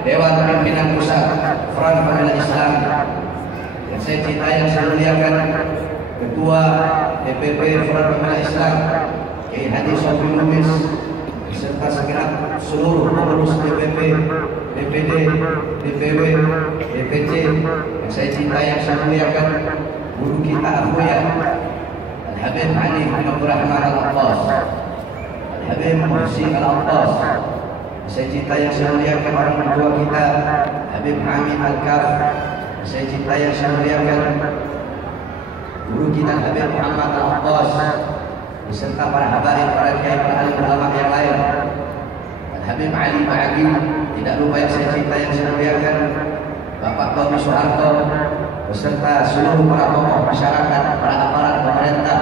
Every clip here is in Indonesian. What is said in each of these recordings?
Dewan Pimpinan Pusat Front Pembela Islam yang saya cintai, yang saya muliakan, Ketua DPP Front Pembela Islam Kiai Haji Sofie Lubis, serta segenap seluruh pengurus DPP, DPD, DPW, DPC yang saya cintai, yang saya muliakan, guru kita Abuya Al-Habib Ali bin Abdurrahman Al-Abbas, Al-Habib Muhsin Al-Abbas, saya cintai, yang saya muliakan orang tua kita Habib Hamid Al-Kaf, saya cintai, yang saya muliakan guru kita Habib Muhammad Al-Abbas, beserta para habaib, para kiai, para alim ulama yang lain, Habib Ali Ba'agi, tidak lupa yang saya cintai, yang saya muliakan Bapak Tommy Soeharto, beserta seluruh para tokoh masyarakat, para aparat pemerintah,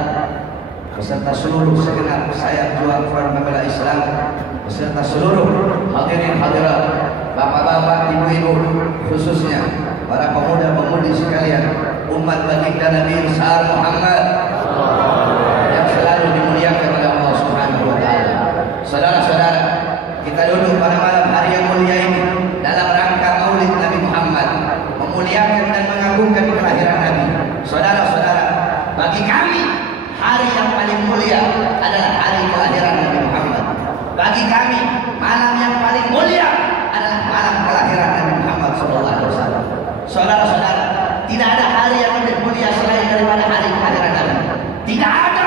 beserta seluruh segenap sayap juang Front Pembela Islam, beserta seluruh hadirin hadirat, bapak-bapak, ibu-ibu, khususnya para pemuda-pemudi sekalian, umat baginda Nabi besar Muhammad yang selalu dimuliakan oleh Allah Subhanahu wa taala. Saudara-saudara, kita duduk pada malam hari yang mulia ini dalam rangka Maulid Nabi Muhammad, memuliakan dan mengagungkan kelahiran Nabi. Saudara-saudara, bagi kami hari yang paling mulia adalah hari kelahiran Nabi Muhammad. Bagi kami malam yang paling mulia adalah malam kelahiran Nabi Muhammad SAW. Saudara-saudara, tidak ada hari yang lebih mulia selain daripada hari kelahiran Nabi. Tidak ada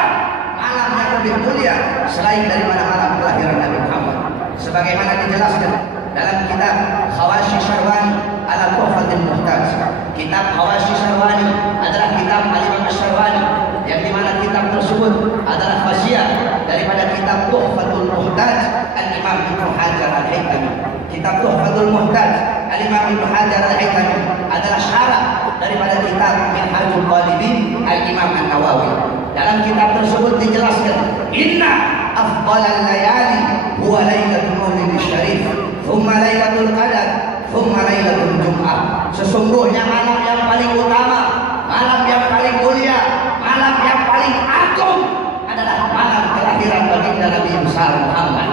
malam yang lebih mulia selain daripada malam kelahiran Nabi Muhammad. Sebagaimana dijelaskan dalam kitab Khawashi Syarwani ala Tuhfatil Muhtaj. Kitab Khawashi Syarwani adalah kitab Al-Imam Syarwani, yang dimana kitab tersebut adalah khasiat daripada kitab Tuhfatul Muhtaj Al-Imam Ibnu Hajar Al-Haytami. Kitab Tuhfatul Muhtaj Al-Imam Ibnu Hajar Al-Haytami adalah syarah daripada kitab Minhajul Talibin Al-Imam An-Nawawi. Dalam kitab tersebut dijelaskan, inna afdalal layali huwa lailatul maulid syarif, thumma lailatul qadar, thumma lailatul jum'ah. Sesungguhnya malam yang paling utama, malam yang paling mulia, malam yang paling agung adalah malam kelahiran baginda Nabi besar Muhammad.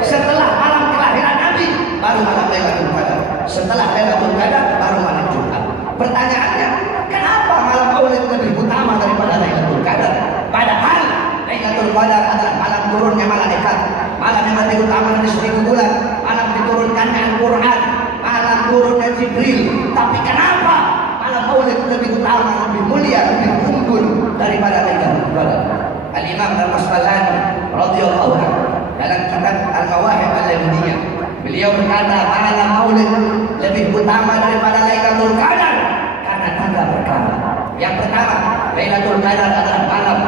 Setelah malam kelahiran Nabi baru malam Lailatul Qadar, setelah Lailatul Qadar baru malam Jumat. Pertanyaannya, kenapa malam Maulid lebih utama daripada Lailatul Qadar? Padahal Lailatul Qadar adalah malam turunnya malaikat, malam yang lebih utama dari 1000 bulan, malam diturunkannya Al-Quran, malam turunnya Jibril. Tapi kenapa malam Maulid lebih utama, lebih mulia, lebih unggul daripada Lailatul Qadar? Al-Imam Al-Asqalani radhiyallahu anhu dalam kitab Al-Mawahib Al-Laduniyah, beliau berkata malam Maulid lebih utama daripada Lailatul Qadar karena 3 perkara. Yang pertama, Lailatul Qadar adalah malam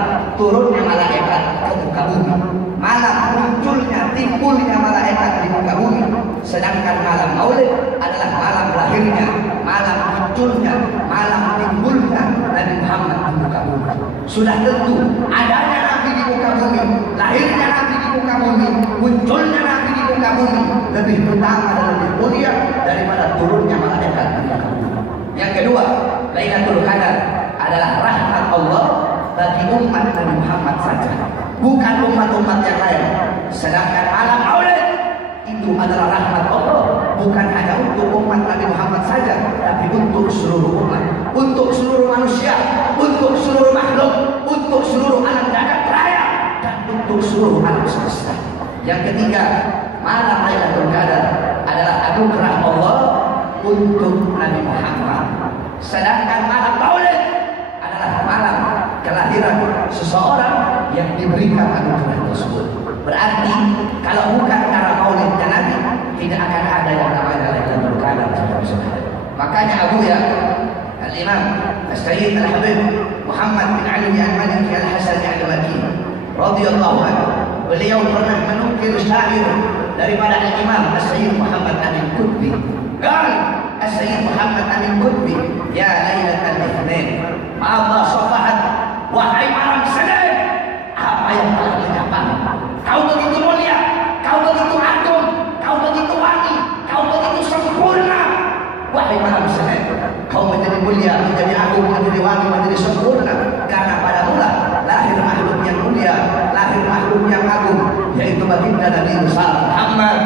turunnya malaikat ke muka bumi, malam munculnya, timbulnya malaikat di muka bumi. Sedangkan malam Maulid adalah malam lahirnya, malam munculnya, malam timbulnya Nabi Muhammad di muka bumi. Sudah tentu adanya Nabi di muka bumi, lahirnya Nabi di muka bumi, munculnya Nabi di muka bumi lebih utama dan lebih mulia daripada turunnya malaikat di muka bumi. Yang kedua, Lailatul Qadar adalah rahmat Allah bagi umat Nabi Muhammad saja, bukan umat-umat yang lain. Sedangkan malam Maulid itu adalah rahmat Allah bukan hanya untuk umat Nabi Muhammad saja, tapi untuk seluruh umat, untuk seluruh manusia, untuk seluruh makhluk, untuk seluruh alam jagat raya, dan untuk seluruh alam semesta. Yang ketiga, malam Lailatul Qadar adalah anugerah Allah untuk Nabi Muhammad. Sedangkan malam Maulid adalah malam kelahiran seseorang yang diberikan anugerah tersebut. Berarti kalau bukan karena Maulidnya Nabi, tidak akan ada yang namanya Lailatul Qadar. Makanya Abuya Al-Imam As-Sayyid Al-Habib Muhammad bin Ali Al-Maliki Al-Hasan Al-Makki radhiyallahu anhu, beliau pernah menukil syair daripada Al-Imam As-Sayyid Muhammad Amin Qutbi. As-Sayyid Muhammad Amin Qutbi, ya Lailatul Itsnain, ma'adha safahat, wahai malam Senin, apa yang telah dicapai? Kau begitu mulia, kau begitu agung, kau begitu wangi, kau begitu sempurna. Wahai malam Senin, kau menjadi mulia, menjadi agung, menjadi wangi, menjadi sempurna karena pada mula lahir makhluk yang mulia, lahir makhluk yang agung, yaitu baginda Nabi besar Muhammad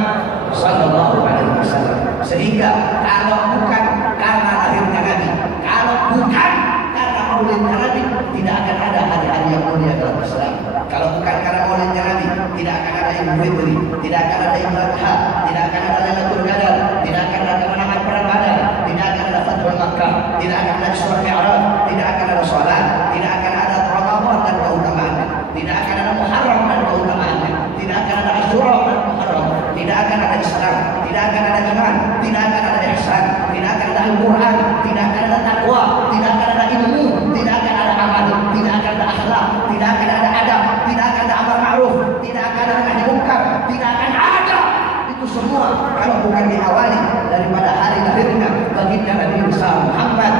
sallallahu alaihi wasallam. Sehingga kalau bukan karena lahirnya Nabi, kalau bukan karena maulidnya Nabi, tidak akan ada hari-hari yang mulia dalam Islam. Kalau bukan karena maulidnya Nabi, tidak akan ada Idul Fitri, tidak akan ada Idul Adha, tidak akan ada Lailatul Qadar, tidak akan ada kemenangan perang Badar, tidak akan ada Fathul Makkah, tidak akan ada Isra Mi'raj, tidak akan ada salat, tidak akan ada Ramadan dan keutamaannya, tidak akan ada Muharram dan keutamaannya, tidak akan ada Asyura dan Muharram, tidak akan ada Islam, tidak akan ada iman, tidak akan ada ihsan, tidak akan ada Al-Quran, tidak akan ada takwa, tidak akan ada ilmu, tidak akan ada amal, tidak akan ada akhlak, tidak akan ada adab, tidak akan ada amar ma'ruf, tidak akan ada nahi munkar, tidak akan ada. Itu semua kalau bukan diawali daripada hari lahirnya baginda Nabi Muhammad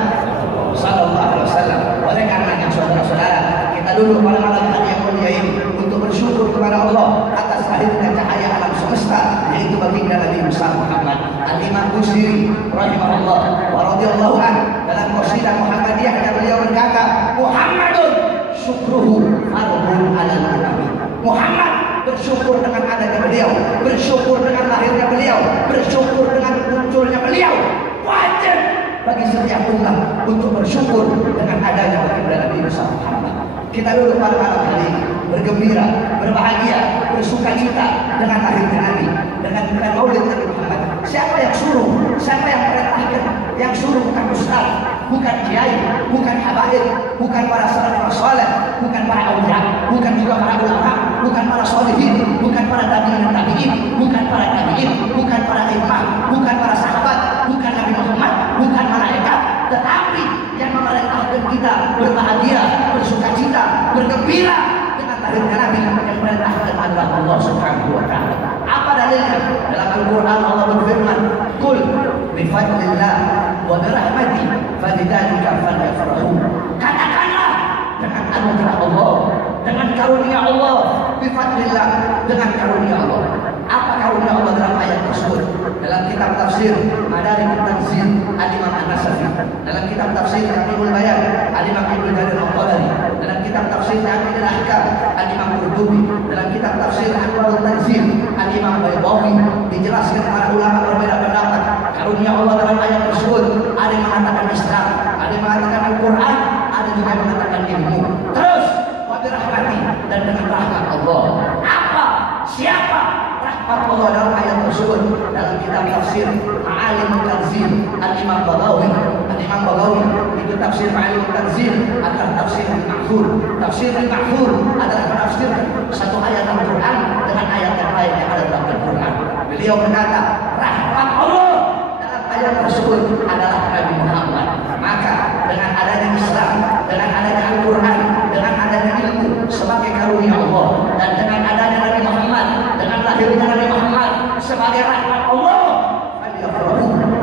sallallahu alaihi wasallam. Oleh karenanya saudara-saudara, kita dulu pada malam hari yang mulia ini untuk bersyukur kepada Allah atas lahirnya cahaya alam semesta, yaitu baginda Nabi Muhammad. Al-Imam Busiri rahimahullah wa radhiyallahu anhu dalam qasidah Muhammadiyah beliau berkata, Muhammadun syukruhu fardhun 'alal mu'min. Muhammad bersyukur dengan adanya beliau, bersyukur dengan lahirnya beliau, bersyukur dengan munculnya beliau. Wajib bagi setiap umat untuk bersyukur dengan adanya baginda Nabi Muhammad. Kita dulu pada malam hari ini bergembira, berbahagia, bersukacita dengan lahirnya Nabi, dengan maulid Nabi Muhammad. Siapa yang suruh? Siapa yang perintahkan? Yang suruh bukan ustaz, bukan kiai, bukan habaib, bukan para salafus saleh, bukan para aulia, bukan juga para ulama, bukan para sholihin, bukan para tabi'in, bukan para tabi'in, bukan para imam, bukan para sahabat, bukan Nabi Muhammad, bukan malaikat, tetapi yang memerintahkan kita berbahagia, bersukacita, bergembira dengan lahirnya Nabi, yang memerintahkan adalah Allah Subhanahu wa taala. Apa dalilnya? Dalam Al-Qur'an Allah berfirman, "Qul bi fadlillah wa bi rahmati fabidzalika falyafrahu." Katakanlah dengan anugerah Allah, dengan karunia Allah, bi fadlillah, dengan karunia Allah. Apa karunia Allah dalam ayat tersebut? Dalam kitab tafsir Madarik Tanzil Al-Imam An-Nasafi, dalam kitab tafsir Al-Imam Bayan Al-Imam Ibnu Jarir Al-Tabari, dalam kitab tafsir Al-Imam Al-Ahkam Al-Imam Qurtubi, dalam kitab tafsir Anwarul Tanzil Al-Imam Baydawi, dijelaskan para ulama berbeda pendapat karunia Allah dalam ayat tersebut. Ada yang mengatakan Islam, ada yang mengatakan Al-Quran, ada juga yang mengatakan ilmu. Terus wabi rahmati, dan dengan rahmat Allah. Apa? Siapa rahmat Allah dalam ayat tersebut? Dalam kitab tafsir Ma'alim Tanzil Al-Imam Baghawi, Al-Imam Baghawi itu tafsir Ma'alim Tanzil adalah tafsir Al-Mahfur. Tafsir Al-Mahfur adalah menafsir satu ayat Al-Quran dengan ayat yang lain yang ada dalam Al-Quran. Beliau berkata, rahmat Allah dalam ayat tersebut adalah Nabi Muhammad. Maka dengan adanya Islam, dengan adanya Al-Quran, dengan adanya ilmu sebagai karunia Allah, dan dengan adanya Nabi Muhammad, dengan lahirnya Nabi Muhammad sebagai rahmat Allah,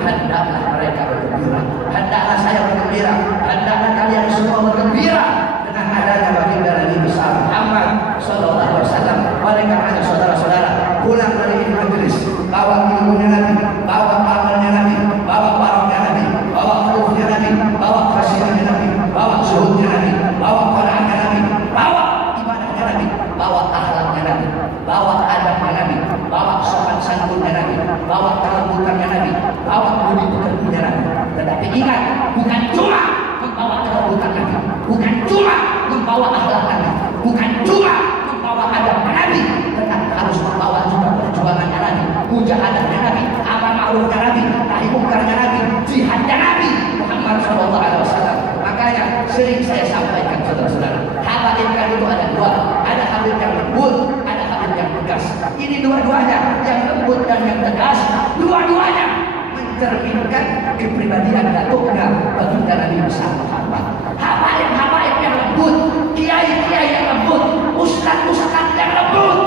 hendaklah mereka bergembira, hendaklah saya bergembira, hendaklah kalian semua bergembira dengan adanya baginda Nabi Muhammad sallallahu alaihi wasallam. Oleh karenanya saudara-saudara, pulang dari ini majelis, bawa ilmunya Nabi, bawa amalnya Nabi, bawa barangnya Nabi, bawa khulufnya Nabi, bawa khasiatnya Nabi, bawa zuhudnya Nabi, bawa qanaatnya Nabi, bawa ibadahnya Nabi, bawa akhlaknya Nabi, bawa adabnya Nabi, bawa sopan santunnya Nabi, bawa kelembutannya Nabi, bawa budi pekertinya Nabi. Tetapi ingat, bukan cuma membawa kelembutan Nabi, bukan cuma membawa akhlak Nabi, bukan cuma membawa adab Nabi, tetapi harus membawa juga perjuangannya Nabi, mujahadahnya Nabi, amal ma'rufnya Nabi, nahi mungkarnya Nabi, jihadnya Nabi Muhammad sallallahu alaihi wasallam. Makanya sering saya sampaikan saudara-saudara, habaib kan itu ada dua, ada habib yang lembut, ada habib yang tegas. Ini dua-duanya, yang lembut dan yang tegas, dua-duanya mencerminkan kepribadian datuknya baginda Nabi Muhammad. Habaib yang lembut, kiai-kiai yang lembut, ustaz-ustaz yang lembut,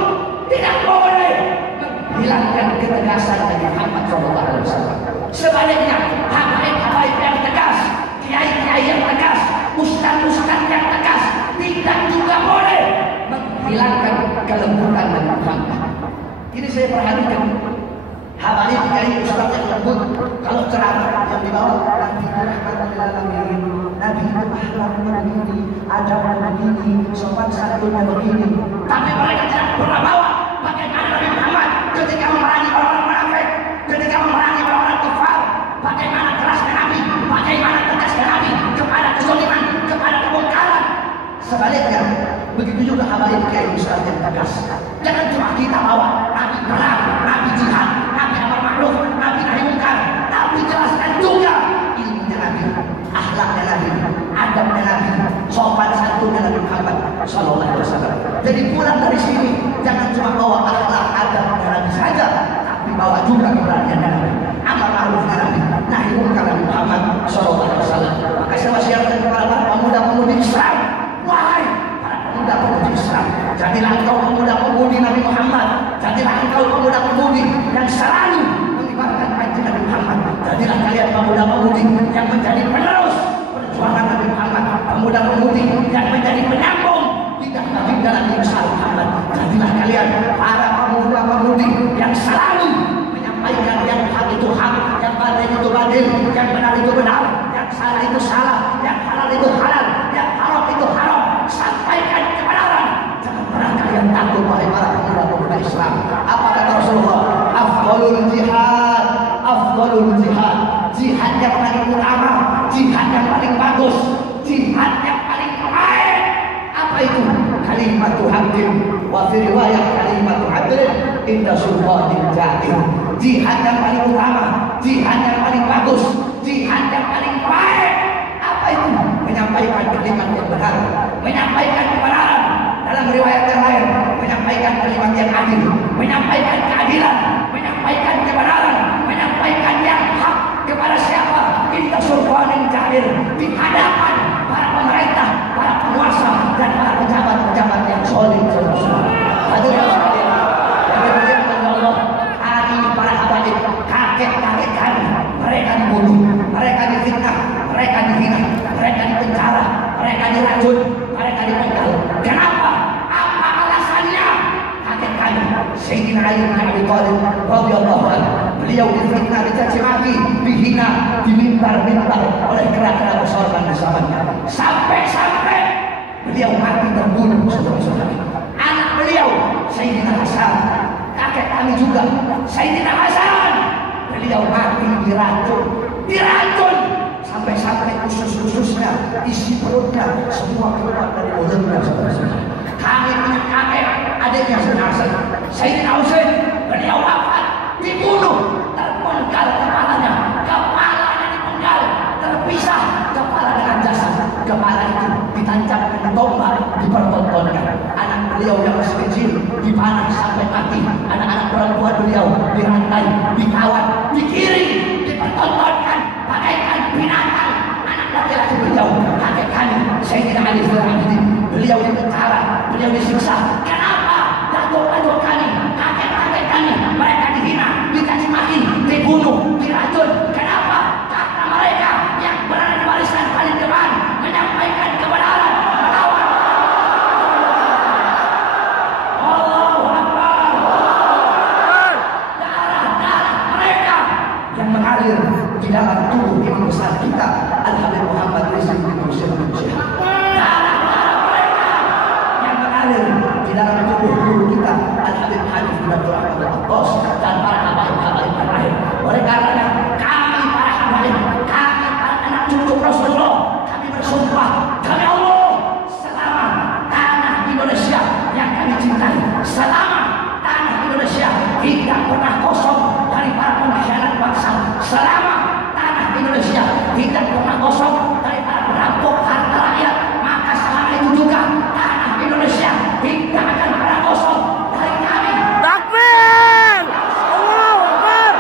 tidak boleh menghilangkan ketegasan Nabi Muhammad SAW. Sebaliknya, habaib yang tegas, kiai-kiai yang tegas, ustaz-ustaz yang tegas, tidak juga boleh menghilangkan kelembutan Nabi Muhammad. Ini saya perhatikan, habaib kiai ustaz yang lembut, kalau ceramah yang dibawa Nabi Nabi itu akhlaknya begini, adabnya begini, sopan santunnya begini. Tapi mereka tidak pernah bawa bagaimana Nabi Muhammad ketika memerangi orang-orang munafik, ketika memerangi orang-orang Sebaliknya, begitu juga habaib kiai ustaz yang tegas. Jangan cuma kita bawa Nabi perang, Nabi jihad, Nabi amar ma'ruf, Nabi nahi munkar, tapi jelaskan juga ilmunya Nabi, akhlaknya Nabi, adabnya Nabi, sopan santunnya Nabi Muhammad sallallahu alaihi wasallam. Jadi pulang dari sini jangan cuma bawa akhlak adabnya Nabi saja, tapi bawa juga keberanian Nabi, amar ma'rufnya Nabi, nahi munkar Nabi Muhammad sallallahu alaihi wasallam. Maka saya wasiatkan kepada para pemuda-pemudi Islam, wahai para pemuda-pemudi Islam, jadilah engkau pemuda-pemudi Nabi Muhammad, jadilah engkau pemuda-pemudi yang selalu mengibarkan panji Nabi Muhammad, jadilah kalian pemuda-pemudi yang menjadi penerus perjuangan Nabi Muhammad, pemuda-pemudi yang menjadi penyambung tidak baginda Nabi Muhammad, jadilah kalian para pemuda-pemudi yang selalu menyampaikan yang hak itu hak, yang batil itu batil, yang benar itu benar, yang salah itu salah, yang halal itu halal, yang haram itu haram. Sampaikan kebenaran. Jangan pernah kalian takut wahai para pemuda-pemuda Islam. Apa kata Rasulullah? Afdalul jihad, afdalul jihad. Jihad yang paling utama, jihad yang paling bagus, jihad yang paling baik. Apa itu? Kalimatu haqqin wa fi riwayah kalimatu adlin inda sultanin jahil. Jihad yang paling utama, jihad yang paling bagus, jihad yang paling baik. Apa itu? Menyampaikan kalimat yang benar, menyampaikan kebenaran. Dalam riwayat yang lain, menyampaikan kalimat yang adil, menyampaikan keadilan, menyampaikan kebenaran, menyampaikan yang hak kepada siapa? Inda sultanin jahil, di hadapan para pemerintah, para penguasa dan para pejabat-pejabat yang solid. Hadirin sekalian, yang dimuliakan Allah, kami para habaib, kakek-kakek kami, mereka dibunuh, mereka difitnah, mereka dihina, mereka dipenjara, mereka diracun, mereka dipenggal. Kenapa? Apa alasannya? Kakek kami, Sayyidina Ali bin Abi Thalib radhiyallahu anhu, beliau difitnah, dicaci maki, dihina, dimintar-mintar oleh kera-kera besar dan zamannya. Sampai-sampai beliau mati terbunuh, saudara-saudara. Anak beliau, Sayyidina Hasan, kakek kami juga, Sayyidina Hasan, beliau mati diracun, sampai-sampai usus-ususnya, isi perutnya, semua keluar dari mulutnya, saudara-saudara. Kami punya kakek, adiknya Sayyidina Hasan, Sayyidina Husain, beliau wafat, dibunuh, terpenggal kepalanya dipenggal, terpisah kepala dengan jasad, kepala itu ditancapkan tombak, dipertontonkan. Anak beliau yang masih kecil dipanah sampai mati, anak-anak perempuan beliau dirantai, dikawat, dikiring, dipertontonkan bagaikan binatang. Anak laki-laki beliau, kakek kami Sayyidina Ali bin Abi Thalib, beliau dipenjara, beliau disiksa. Kenapa? Datuk-datuk kami, kakek-kakek kami, mereka dihina, dicaci maki, dibunuh, diracun. Kenapa? Karena mereka yang berada di barisan paling depan menyampaikan kebenaran, melawan. Allahu Akbar. Darah-darah mereka yang mengalir di dalam tubuh imam besar kita Al-Habib Muhammad Rizieq bin Husain bin Syihab. Darah-darah mereka yang mengalir di dalam tubuh guru kita Al-Habib Hanif bin Abdul Rahman Al-Attas dan para habaib-habaib yang lain. Oleh karena kami para habaib, kami para anak cucu Rasulullah, kami bersumpah demi Allah, selama tanah Indonesia yang kami cintai, selama tanah Indonesia tidak pernah kosong dari para pengkhianat bangsa, selama tanah Indonesia tidak pernah kosong dari para perampok harta rakyat, maka selama itu juga tanah Indonesia tidak akan pernah kosong dari kami. Takbir! Allahu Akbar!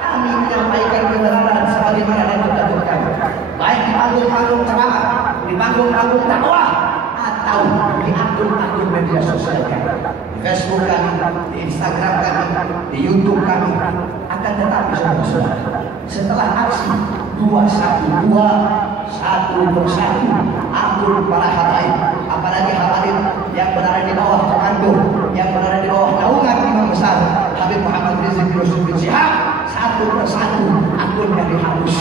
Kami menyampaikan kebenaran sebagaimana yang kita kami, baik di panggung-panggung ceramah, di panggung-panggung dakwah, atau di akun-akun media sosial kami, di Facebook kami, di Instagram kami, di YouTube kami. Akan tetapi saudara-saudara, setelah aksi 212 satu persatu akun para habaib, apalagi habaib yang berada di bawah komando, yang berada di bawah naungan imam besar Habib Muhammad Rizieq bin Husain bin Syihab, satu persatu akunnya dihapus,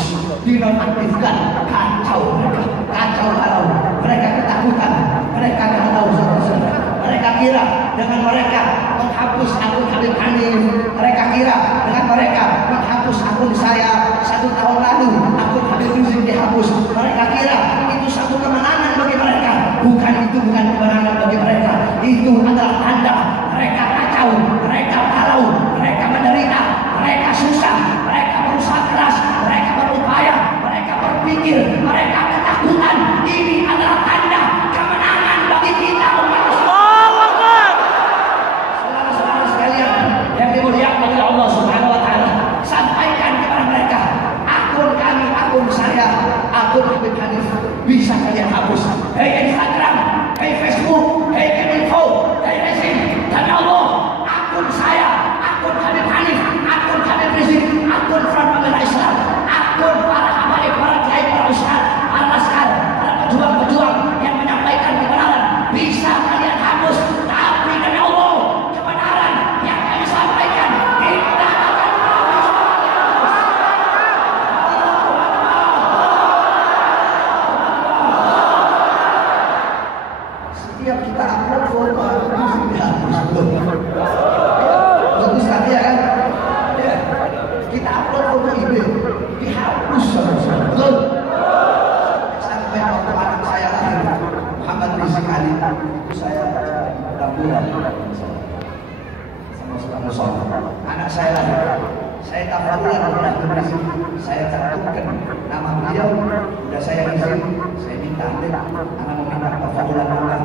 dinonaktifkan. Kacau mereka, kacau balau, mereka ketakutan, mereka nggak tahu saudara-saudara. Mereka kira dengan mereka menghapus akun Habib Hanif. Mereka kira dengan mereka menghapus akun saya 1 tahun lalu, akun Habib Rizik dihapus. Mereka kira itu satu kemenangan bagi mereka. Bukan, itu bukan kemenangan bagi mereka. Itu adalah tanda mereka kacau, mereka galau, mereka menderita, mereka susah, mereka berusaha keras, mereka berupaya, mereka berpikir, mereka ketakutan. Ini adalah tanda kemenangan bagi kita umat Islam. Saudara-saudara sekalian yang dimuliakan oleh Allah Subhanahu wa taala, sampaikan kepada mereka, akun kami, akun saya, akun Habib Hanif bisa kalian hapus. Hei Instagram, hei Facebook, hei Keminfo, hei Rezim, demi Allah, akun saya, akun Habib Hanif, akun Habib Rizik, akun Front Pembela Islam, akun para habaib, para kiai, para ustaz, para laskar, para pejuang-pejuang yang menyampaikan kebenaran bisa kalian hapus. Tapi demi Allah, kebenaran yang kami sampaikan kita akan setiap kita upload foto langsung dihapus. Bagus tadi ya kan? Ya. Kita upload foto ini dihapus betul. Sampai waktu anak saya lahir, Muhammad Rizik Ali, itu saya rambulan sama anak saya lahir. Saya tafakulan kepada Habib Rizik, saya cantumkan nama beliau, sudah saya izin, saya minta anak meminta tafakulan nama,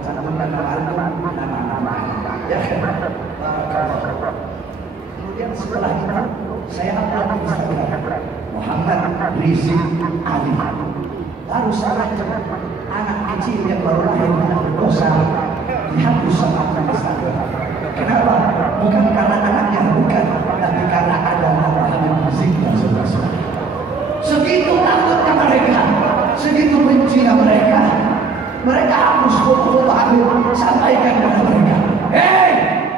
cantumkan nama antum, nama ya kan? Kemudian setelah itu saya upload di Instagram Muhammad Rizik Ali. Baru saja anak kecil yang baru lahir berdosa dihapus sama Instagram. Kenapa? Bukan karena anaknya, bukan, tapi karena ada nama Habib Rizik dan saudara-saudara. Segitu takutnya mereka, segitu bencinya mereka. Mereka hapus foto-foto Habib, sampaikan kepada mereka. Hei,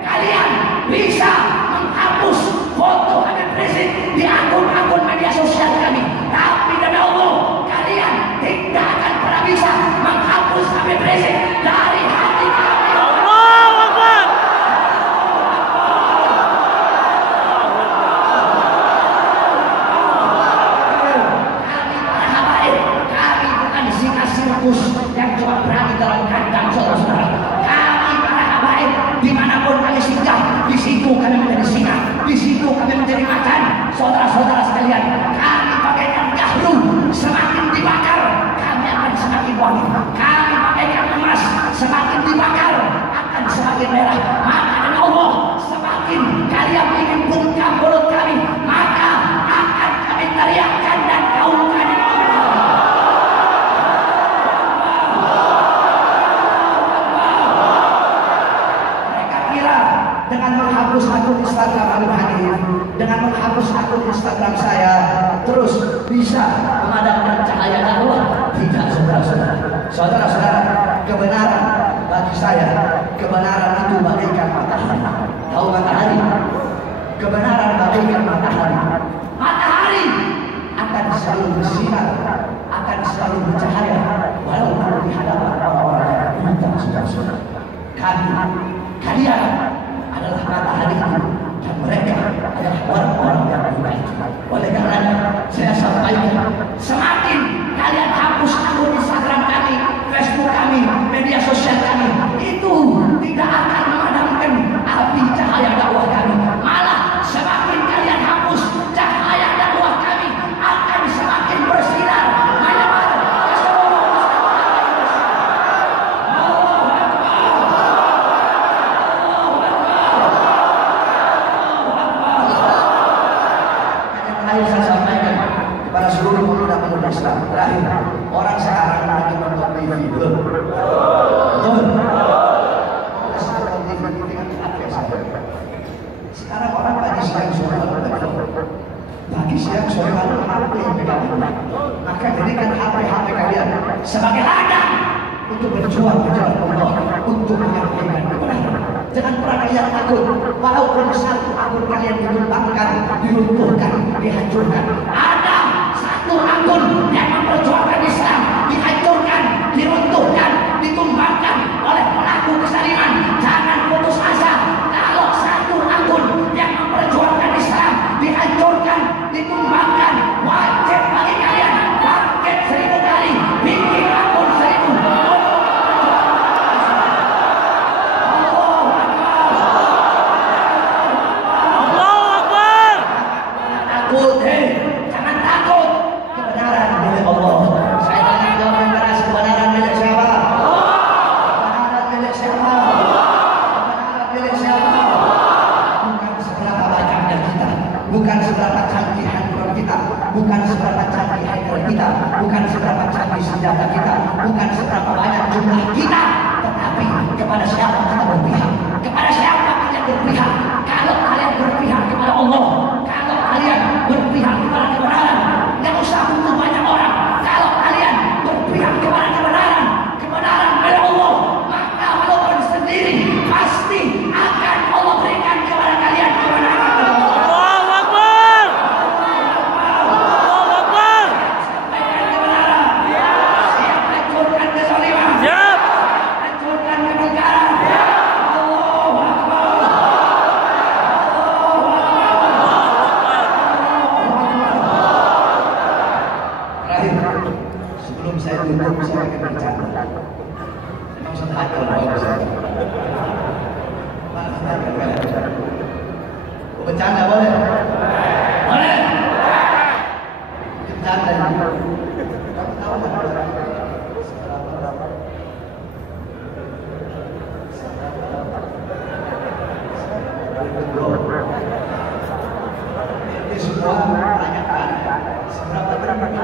kalian bisa menghapus foto Habib Rizik di akun-akun media sosial kami. Tapi demi Allah, kalian tidak akan pernah bisa menghapus Habib Rizik dari hati kami. Allahu Akbar. Kami para habaib, kami bukan singa sirkus yang cuma berani dalam kandang saudara-saudara. Kami para habaib, dimanapun kami singgah, di situ kami menjadi singa, di situ kami menjadi macan. Saudara-saudara sekalian, kami bagaikan gahru, semakin dibakar kami akan semakin wangi. Kami bagaikan emas, semakin dibakar akan semakin merah. Maka demi Allah, semakin kalian ingin bungkam mulut kami, maka akan kami teriakkan dan gaungkan. Mereka kira dengan menghapus akun Instagram Habib Hanif, dengan menghapus akun Instagram saya, terus bisa memadamkan cahaya dakwah. Tidak, saudara-saudara. Saudara-saudara, kebenaran bagi saya, kebenaran itu bagaikan matahari. Tahu matahari? Kebenaran bagaikan matahari. Matahari akan selalu bersinar, akan selalu bercahaya, walaupun di hadapan orang-orang yang buta, saudara-saudara. Kalian adalah matahari itu, dan mereka adalah orang-orang yang baik. Oleh karenanya saya sampaikan, semakin kalian hapus akun Instagram kami, Facebook kami, media sosial kami, itu tidak akan memadamkan api cahaya dakwah kami. Malah semakin kalian hapus, cahaya dakwah kami akan semakin bersinar menyebar ke seluruh saya sampaikan kepada seluruh pemuda-pemuda Islam. Terakhir, orang sekarang lagi nonton TV, betul? Sekarang orang pagi siang sore pagi siang sore malam HP yang pegang. Maka jadikan HP kalian sebagai ladang untuk berjuang Allah, untuk menyampaikan kebenaran. Jangan pernah kalian takut, walaupun satu akun kalian ditumbangkan, diruntuhkan, dihancurkan. Ada satu akun yang memperjuangkan Islam, dihancurkan, diruntuhkan, ditumbangkan oleh pelaku kesaliman. Jangan putus asa, takut. Jangan takut. Kebenaran milik Allah. Saya tanya jawab yang keras, kebenaran milik siapa? Kebenaran milik siapa? Kebenaran milik siapa? Bukan seberapa banyaknya kita, bukan seberapa canggih handphone kita, bukan seberapa canggih hacker kita, bukan seberapa canggih senjata kita, bukan seberapa banyak jumlah kita, tetapi kepada siapa kita berpihak? Kepada siapa kalian berpihak? Kalau kalian berpihak kepada Allah, kalau kalian berpihak kepada kebenaran, nggak usah butuh banyak orang. Kalau kalian berpihak kepada kebenaran, kebenaran milik Allah, maka walaupun sendiri pasti akan Allah berikan kepada kalian kebenaran. Allahu Akbar. Allahu Akbar. Sampaikan kebenaran. Siap hancurkan kezaliman. Siap. Hancurkan kemungkaran. Allahu Akbar. Terakhir, sebelum saya tutup, saya akan bercanda. Memang sudah ada orang bercanda. Maaf, saya akan bercanda. Mau bercanda boleh? Boleh? Bercanda ini. Kamu tahu tak? Ini semua tanyakan seberapa berapa ya.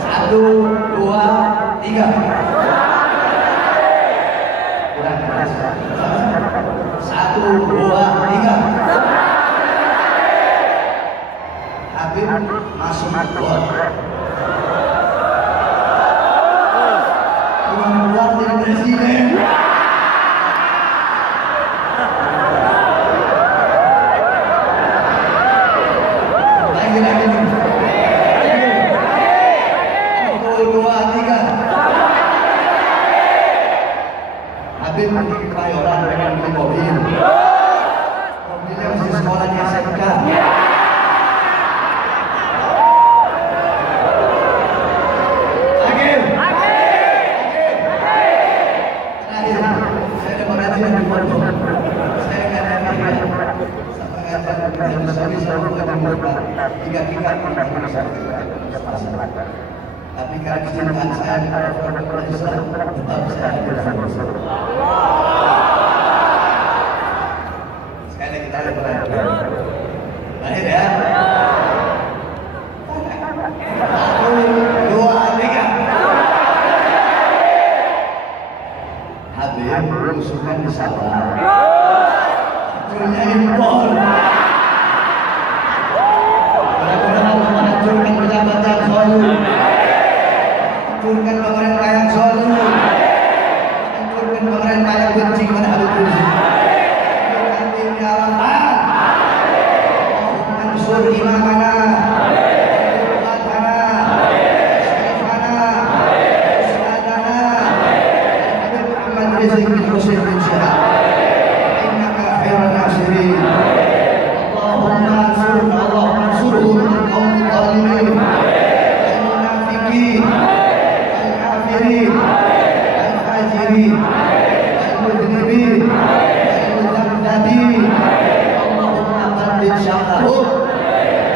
1, 2, 3. Kurang keras. 1, 2, 3. Habib masuk gol. Keluar dari presiden. Lagi. 1, 2, 3. Habib pergi ke Bayoran dengan beli mobil. Mobilnya masih sekolah di SMK. Terakhir, saya ada pengajian di pondok. Saya nggak ada media. Sama ngajar bisa tiga tapi karena kecintaan saya kepada Islam, tetap saya berdoa. Sekali lagi kita ada pengajian. Lahir ya. 1, 2, 3. Habib berusukan di sawah. Akhirnya impor. Mudah-mudahan menghancurkan pendapatan Solu, hancurkan pemerintah yang Solu, hancurkan pemerintah yang benci kepada Habib Rizik. Amin ya Rabbal. Allahumma ansur imamana, Qudwatana, Syaifana, Ustadana, Habib Muhammad Rizik bin Husain bin Syihab. Innaka khairan nasirin. Allahumma ansurhu min qawmi dhalimin, al-munafiqin, al-kafirin, al-fajirin, al-mudhnibin, al-mudhabdhabin. Allahumma qaddid syamlahum,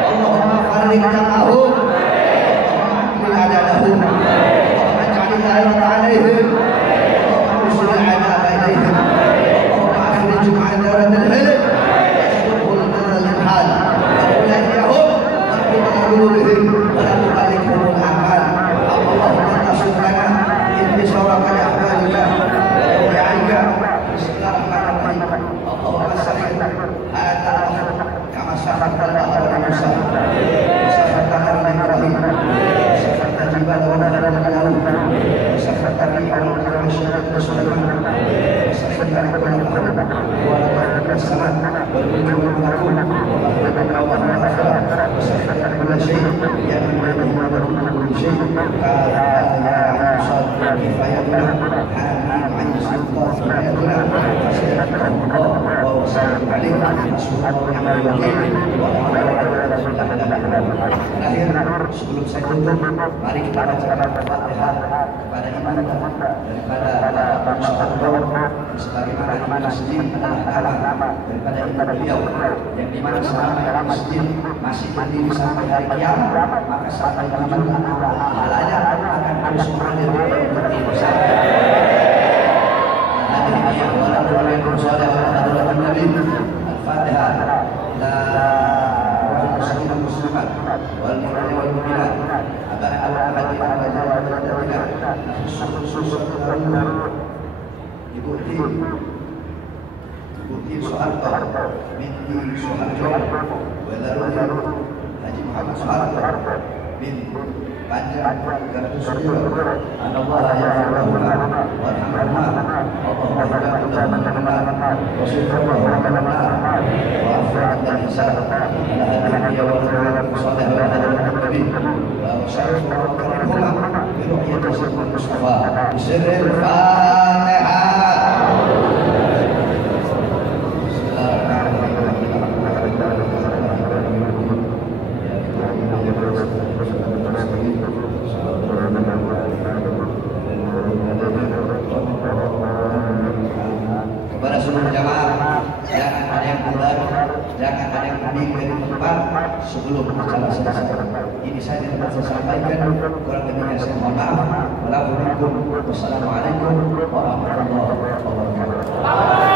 Allahumma farriq jam'ahum, Allahumma akmil adadahum, Allahumma ij'al al-ayat 'alayhim, Allahumma ursil al-'adaba ilayhim, Allahumma akhrijhum 'an darat al-hilm. قلوبهم ولا تبالغهم الأعمال. اللهم انصر لنا انتصارا لأحبابك وأوليائك. بسم الله الرحمن الرحيم. اللهم سخر هذا الأمر كما سخرت البحر لموسى وسخرت النار لإبراهيم وسخرت الجبال والنهر لداود وسخرت الريح والبحر والشجر لسليمان وسخرت لكم البحر ولكم السماء والنجوم والملكون ومخلوقك والآخرة وسخرت كل شيء يأمر بيده ويملك كل شيء. هذا يا عصاد كيف يمنع حامل عن سلطان آياتنا فسيحكم الله وهو وسلم عليه حسبنا ونعم الوكيل terakhir sebelum saya tutup mari kita bacakan Al-Fatihah kepada imam daripada Ustaz Nur sebagaimana imam masjid adalah nama daripada imam beliau yang dimana selama masjid masih berdiri sampai hari kiamat maka sampai juga pahalanya akan terus mengalir di bersama. Al-Fatihah la muslimin muslimat wal mu'minin wal mu'minat Ibu Soeharto binti Soeharto Haji Muhammad Soeharto bin Panjang Gardu Sudiro Allah ya'alahumma warhamahumma Allah ya'alahumma Rasulullah wa'alahumma wa'afu'an dan hisab ala hadhihi wa rahmatullahi wa nabi wa syarif wa karimahumma biru'yati Sayyidina Mustafa bisirril Fatihah. Kepada seluruh jamaah jangan ada yang keluar, jangan ada yang pergi dari tempat sebelum acara selesai. Ini saya tidak bisa sampaikan, kurang lebihnya saya mohon maaf. Wassalamualaikum warahmatullahi wabarakatuh.